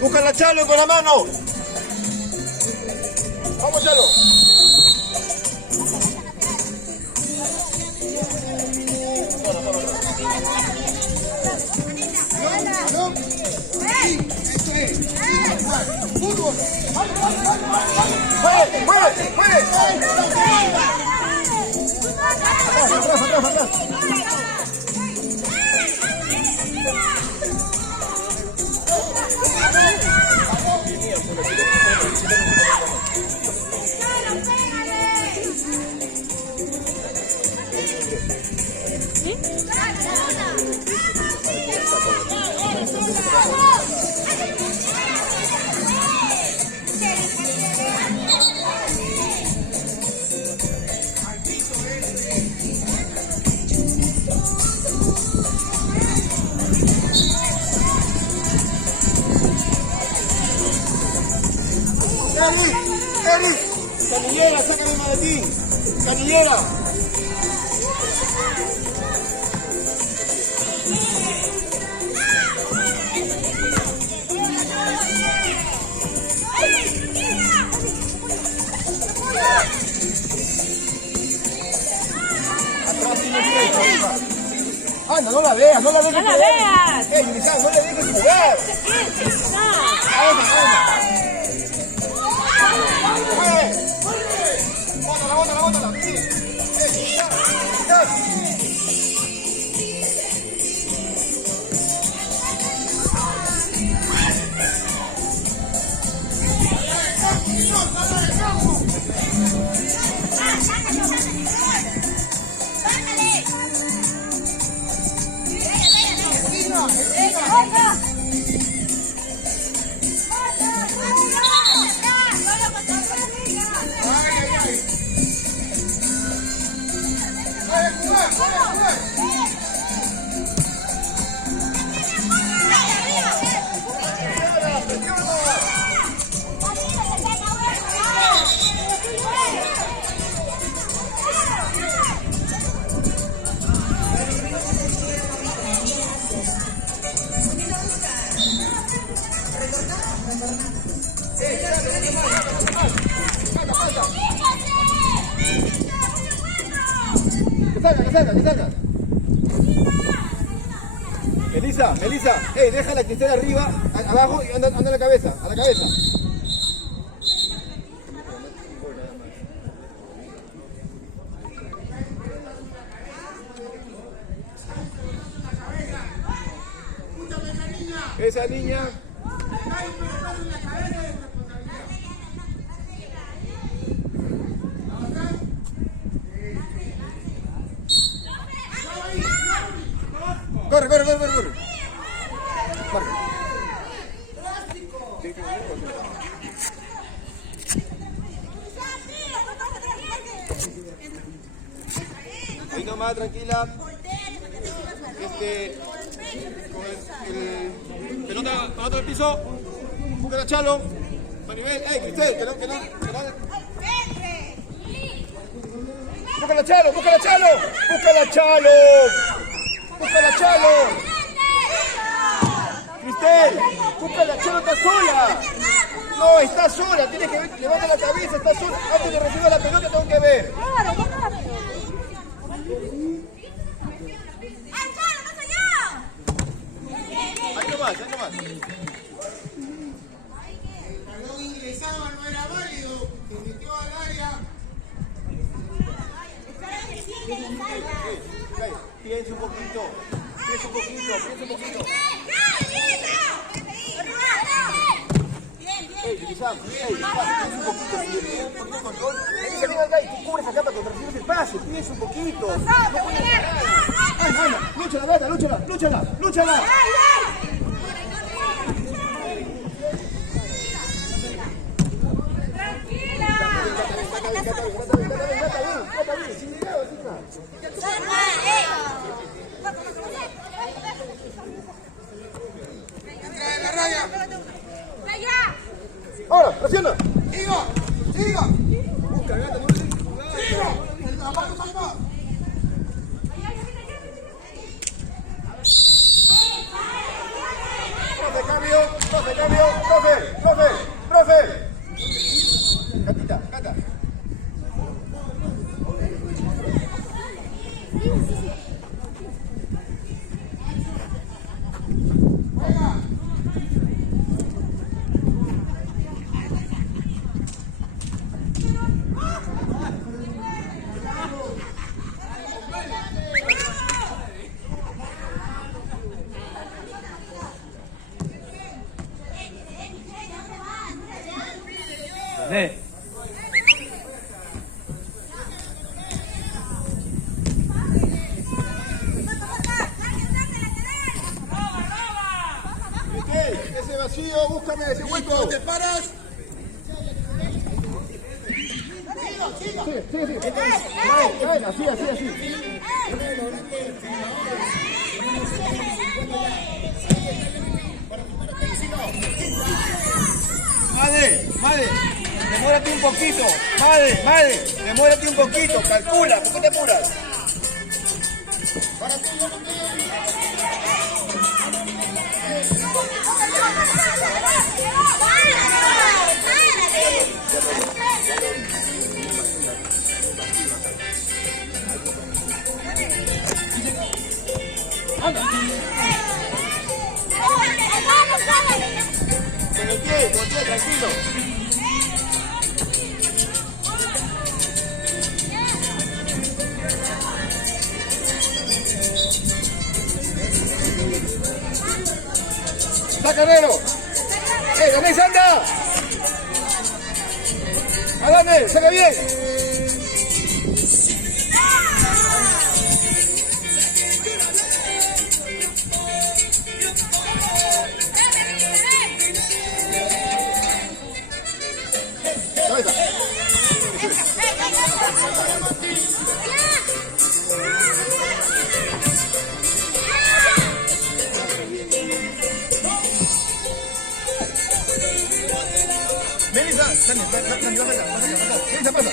Búscala, Chalo, con la mano. Vamos, Chalo. Fútbol. ¡Muévete, muévete, muévete! Atrás, atrás. Eric, Canillera, sácame el maletín. Canillera. Anda, no la veas, no la dejes jugar. Lizán, no la dejes jugar. Bótala. Que salga. Melissa, déjala que esté arriba, abajo y anda a la cabeza, Esa niña. Corre. Ahí nomás, tranquila. Con el pelota del piso. Búscala, Chalo. Maribel, Cristel, que no. Búscala, Chalo. Cristel, búscala, Chalo, está sola. No, está sola, tienes que ver, levanta la cabeza, está sola. Antes de recibir la pelota tengo que ver. Ahí nomás. El balón ingresaba, no era válido, se metió al área. Piensa un poquito. Lizán, piensa un poquito. Control. Tú cubres acá para que recibas el pase. Piensa un poquito. Anda, lúchala. Ahora, presiona. Siga. Busca, gata, no le des. Siga. La mano salta. Profe. Gatita, gata. Ese vacío, búscame ese hueco. ¿Te paras? Sí. Así. Madre, demórate un poquito. Madre, demórate un poquito. Calcula, ¿por qué te apuras? Con el pie, tranquilo. ¡Está Carrero! ¡Danés, anda! ¡Adame, saca bien! Cabeza. Melissa, Melissa, pasa.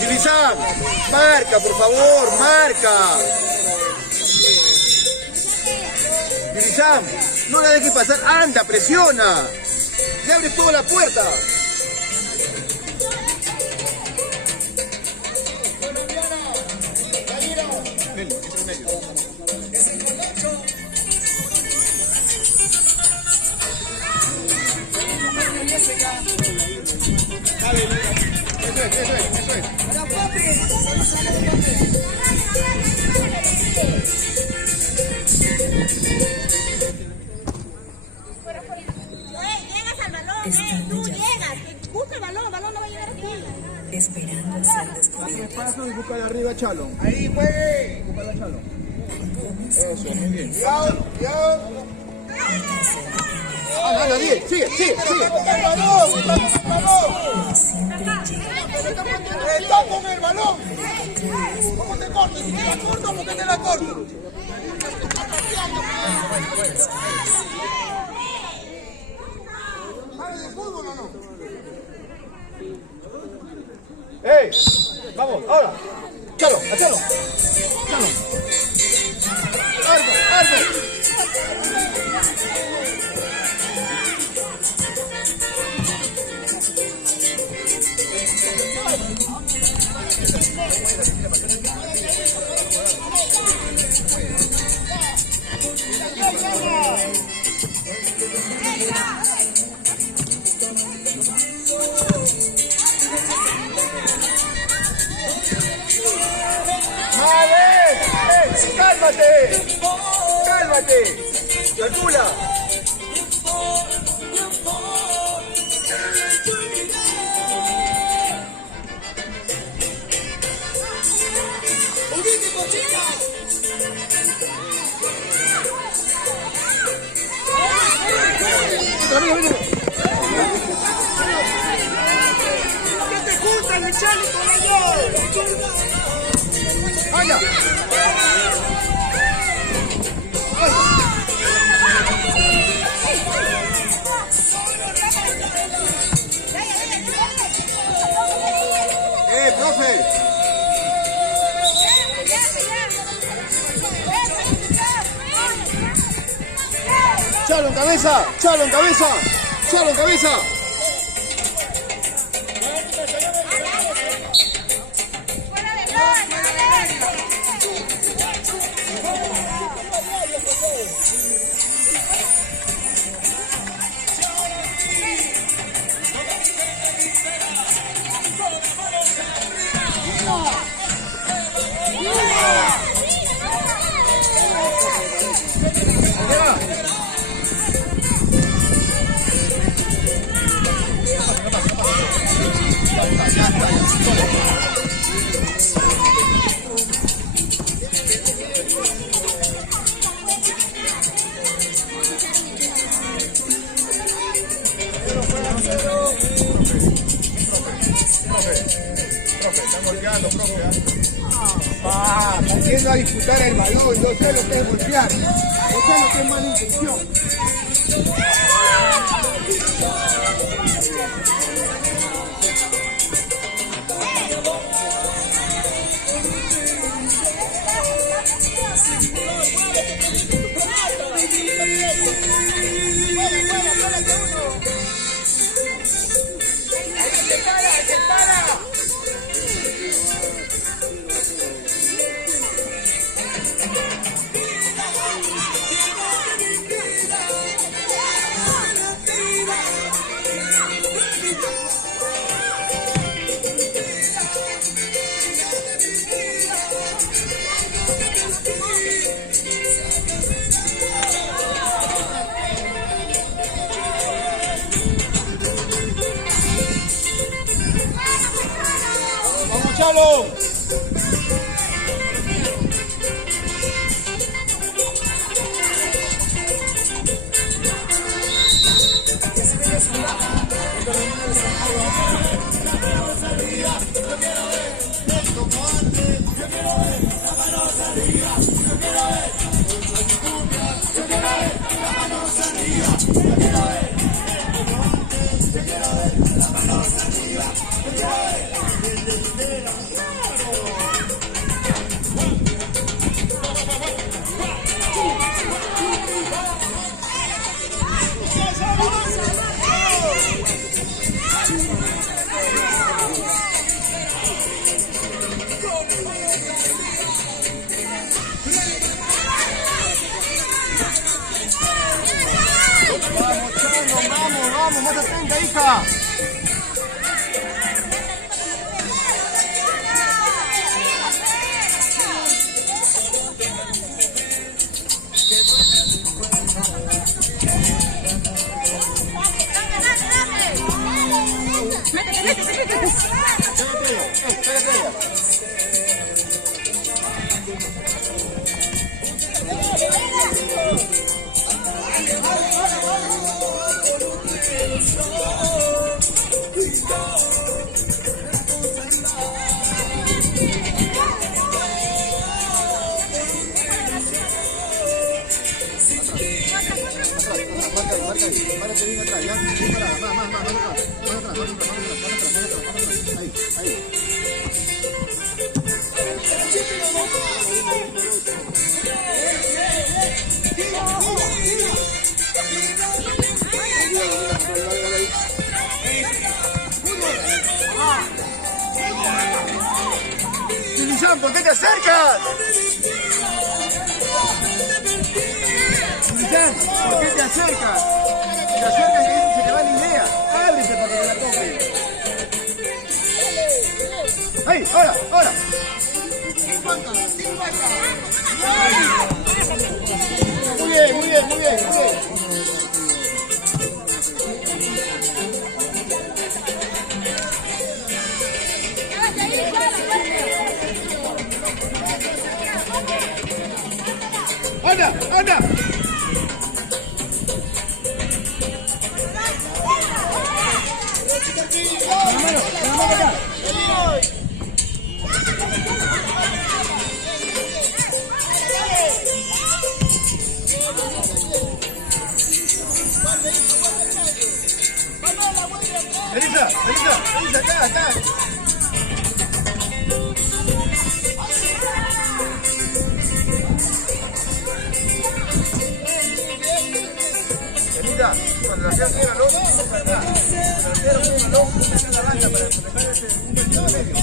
Yulizán, marca, por favor, marca. Yulizán, no la dejes pasar, anda, presiona. Le abres toda la puerta. Eso es. Llegas al balón, tú llegas, busca el balón no va a llegar aquí. Esperando a ser descubierto. Paso y busca arriba a Chalo. Ahí, juegue. Busca a Chalo. Eso, muy bien. Cuidado. Anda, bien, sigue. El balón. Está con el balón. ¿Cómo te cortas? Si te la corto, ¿por qué te la corto? ¿Sabes de fútbol o no? ¡Ey! Vamos, ahora. Chalo. Arco. ¡Cálmate! ¡Calcula! ¿Qué te gusta? Michelle con ellos. ¡Anda! Profe. Chalo en cabeza, Chalo en cabeza, Chalo en cabeza. Están yendo a disputar el balón, yo sé lo que es golpear, yo sé lo que es mala intención. ¡Vamos, Chalo! Vamos, más atenta, hija. Párate bien atrás, ya. Bien parada, más atrás. Ahí. Chilizán, ¿por qué te acercas? Chilizán, ¿por qué te acercas? Te acercas y se te va la idea. Ábrete para que te la toque. Ahí, ahora. Muy bien. ¡Anda! ¡La mano acá! Melissa, acá. Melissa, cuando la sean quiera, luego se para acá. Luego se la banca para dejar un vestido medio.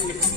Bien.